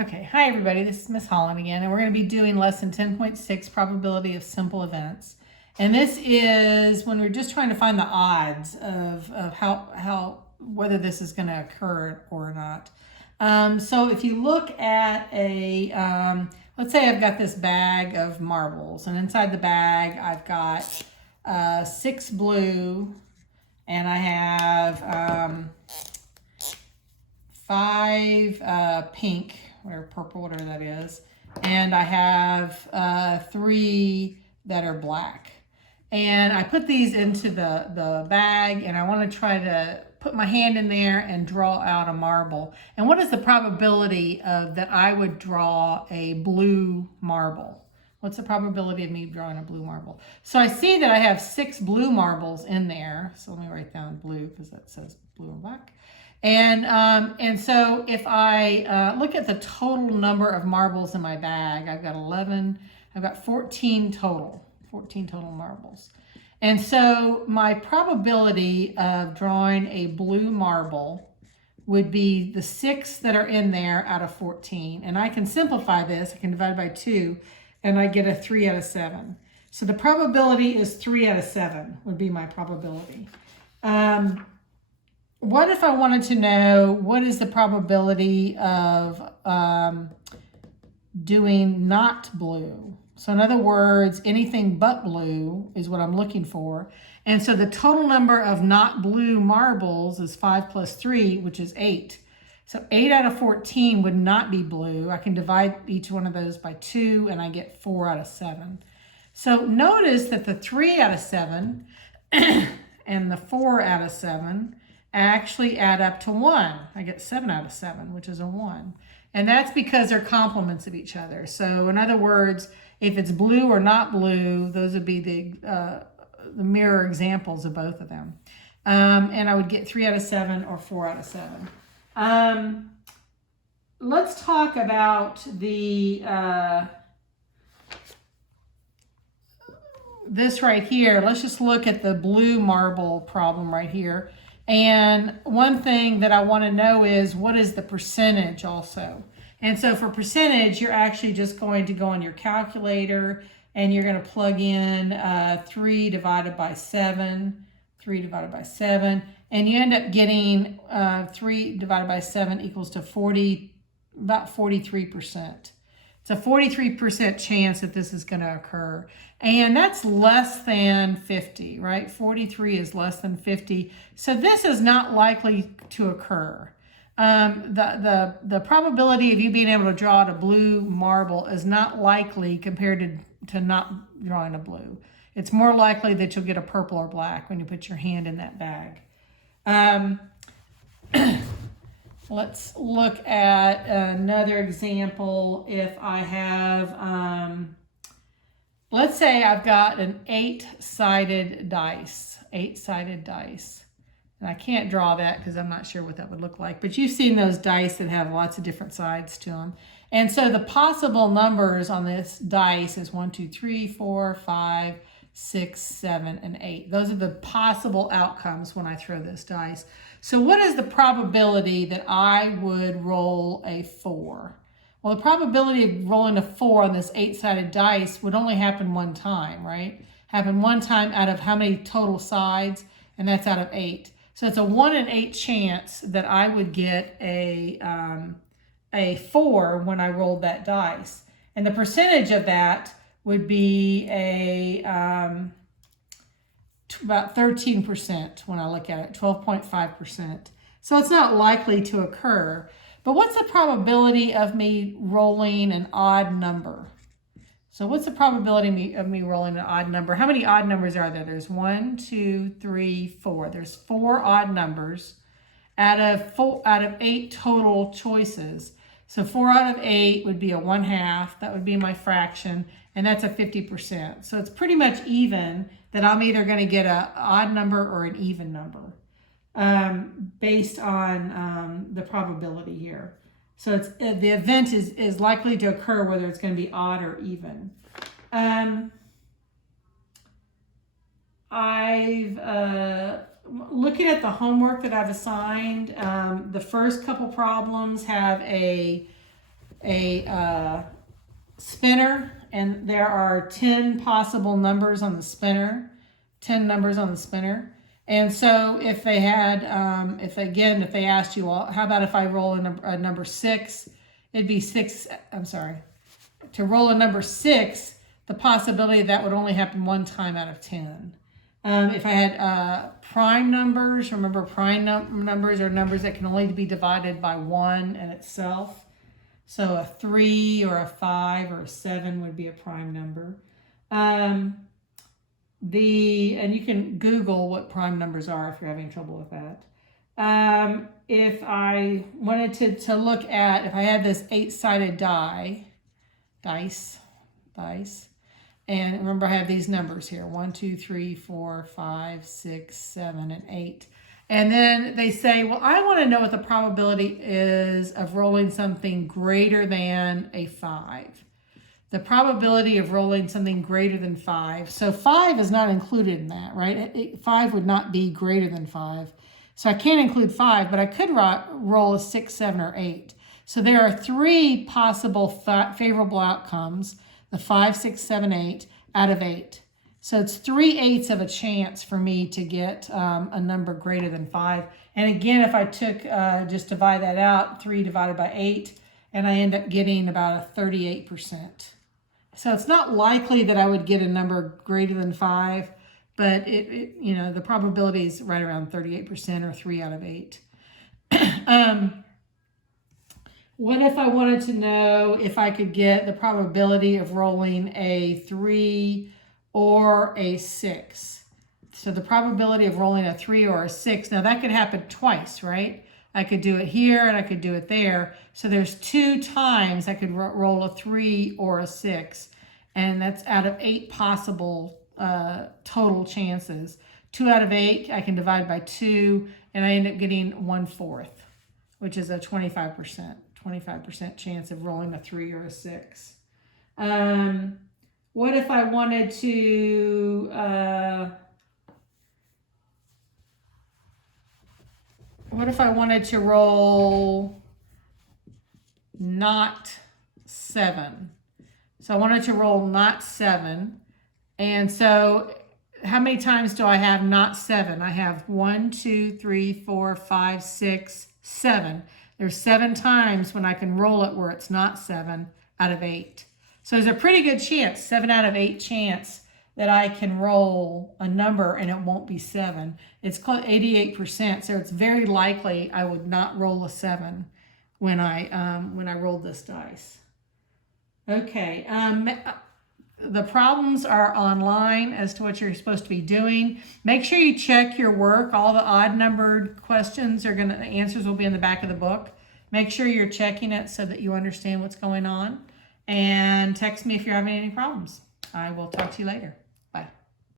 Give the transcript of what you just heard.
Okay, hi everybody, this is Miss Holland again, and we're going to be doing lesson 10.6, probability of simple events. And this is when we're just trying to find the odds of how whether this is going to occur or not. So if you look at let's say I've got this bag of marbles, and inside the bag I've got 6 blue, and I have 5 pink, or purple, whatever that is, and I have 3 that are black. And I put these into the bag, and I want to try to put my hand in there and draw out a marble. And what is the probability of that I would draw a blue marble? What's the probability of me drawing a blue marble? So I see that I have 6 blue marbles in there. So let me write down blue because that says blue and black. And so if I look at the total number of marbles in my bag, I've got 14 total marbles. And so my probability of drawing a blue marble would be the 6 that are in there out of 14. And I can simplify this, I can divide by 2, and I get a 3 out of 7. So the probability is 3 out of 7 would be my probability. What if I wanted to know what is the probability of doing not blue? So in other words, anything but blue is what I'm looking for. And so the total number of not blue marbles is 5 plus 3, which is 8. So 8 out of 14 would not be blue. I can divide each one of those by 2, and I get 4 out of 7. So notice that the 3 out of 7 and the 4 out of 7 actually add up to 1. I get 7 out of 7, which is a 1. And that's because they're complements of each other. So in other words, if it's blue or not blue, those would be the mirror examples of both of them. And I would get 3 out of 7 or 4 out of 7. Let's talk about this right here. Let's just look at the blue marble problem right here. And one thing that I want to know is what is the percentage also. And so for percentage, you're actually just going to go on your calculator and you're going to plug in 3 divided by 7, and you end up getting 3 divided by 7 equals to about 43%. It's a 43% chance that this is going to occur. And that's less than 50, right? 43 is less than 50. So this is not likely to occur. The probability of you being able to draw out a blue marble is not likely compared to not drawing a blue. It's more likely that you'll get a purple or black when you put your hand in that bag. Let's look at another example. If I have, let's say I've got an 8-sided dice. And I can't draw that because I'm not sure what that would look like. But you've seen those dice that have lots of different sides to them. And so the possible numbers on this dice is 1, 2, 3, 4, 5, 6, 7, and 8. Those are the possible outcomes when I throw this dice. So what is the probability that I would roll a 4? Well, the probability of rolling a 4 on this 8-sided dice would only happen one time, right? Happen one time out of how many total sides? And that's out of 8. So it's a 1 in 8 chance that I would get a 4 when I rolled that dice. And the percentage of that would be about 13% when I look at it, 12.5%. So it's not likely to occur. But what's the probability of me rolling an odd number? So what's the probability of me rolling an odd number? How many odd numbers are there? There's 1, 2, 3, 4. There's 4 odd numbers out of 8 total choices. So 4 out of 8 would be a 1/2. That would be my fraction, and that's a 50%. So it's pretty much even that I'm either going to get an odd number or an even number based on the probability here. So it's the event is likely to occur whether it's going to be odd or even. Looking at the homework that I've assigned, the first couple problems have a a spinner, and there are 10 possible numbers on the spinner, 10 numbers on the spinner. And so if they had, if they asked you, well, how about if I roll a number 6, it'd be 6, I'm sorry, to roll a number 6, the possibility that would only happen one time out of 10. If I had prime numbers, remember prime numbers are numbers that can only be divided by 1 in itself. So a 3 or a 5 or a 7 would be a prime number. And you can Google what prime numbers are if you're having trouble with that. If I wanted to look at, if I had this 8-sided dice, and remember I have these numbers here, 1, 2, 3, 4, 5, 6, 7, and 8. And then they say, well, I want to know what the probability is of rolling something greater than a 5. The probability of rolling something greater than 5. So 5 is not included in that, right? 5 would not be greater than 5. So I can't include 5, but I could roll a 6, 7, or 8. So there are 3 possible favorable outcomes, the 5, 6, 7, 8 out of 8. So it's 3/8 of a chance for me to get a number greater than 5. And again, if I took, just divide that out, 3 divided by 8, and I end up getting about a 38%. So it's not likely that I would get a number greater than 5, but the probability is right around 38% or 3 out of 8. What if I wanted to know if I could get the probability of rolling a 3 or a 6? So the probability of rolling a 3 or a 6, now that could happen twice, right? I could do it here and I could do it there. So there's 2 times I could roll a 3 or a 6. And that's out of 8 possible total chances. 2 out of 8, I can divide by 2, and I end up getting 1/4, which is a 25% chance of rolling a 3 or a 6. What if I wanted to, roll not 7? So I wanted to roll not 7. And so how many times do I have not 7? I have 1, 2, 3, 4, 5, 6, 7. There's 7 times when I can roll it where it's not 7 out of 8. So there's a pretty good chance, 7 out of 8 chance that I can roll a number and it won't be 7. It's called 88%. So it's very likely I would not roll a 7 when I rolled this dice. Okay, the problems are online as to what you're supposed to be doing. Make sure you check your work. All the odd numbered questions the answers will be in the back of the book. Make sure you're checking it so that you understand what's going on. And text me if you're having any problems. I will talk to you later.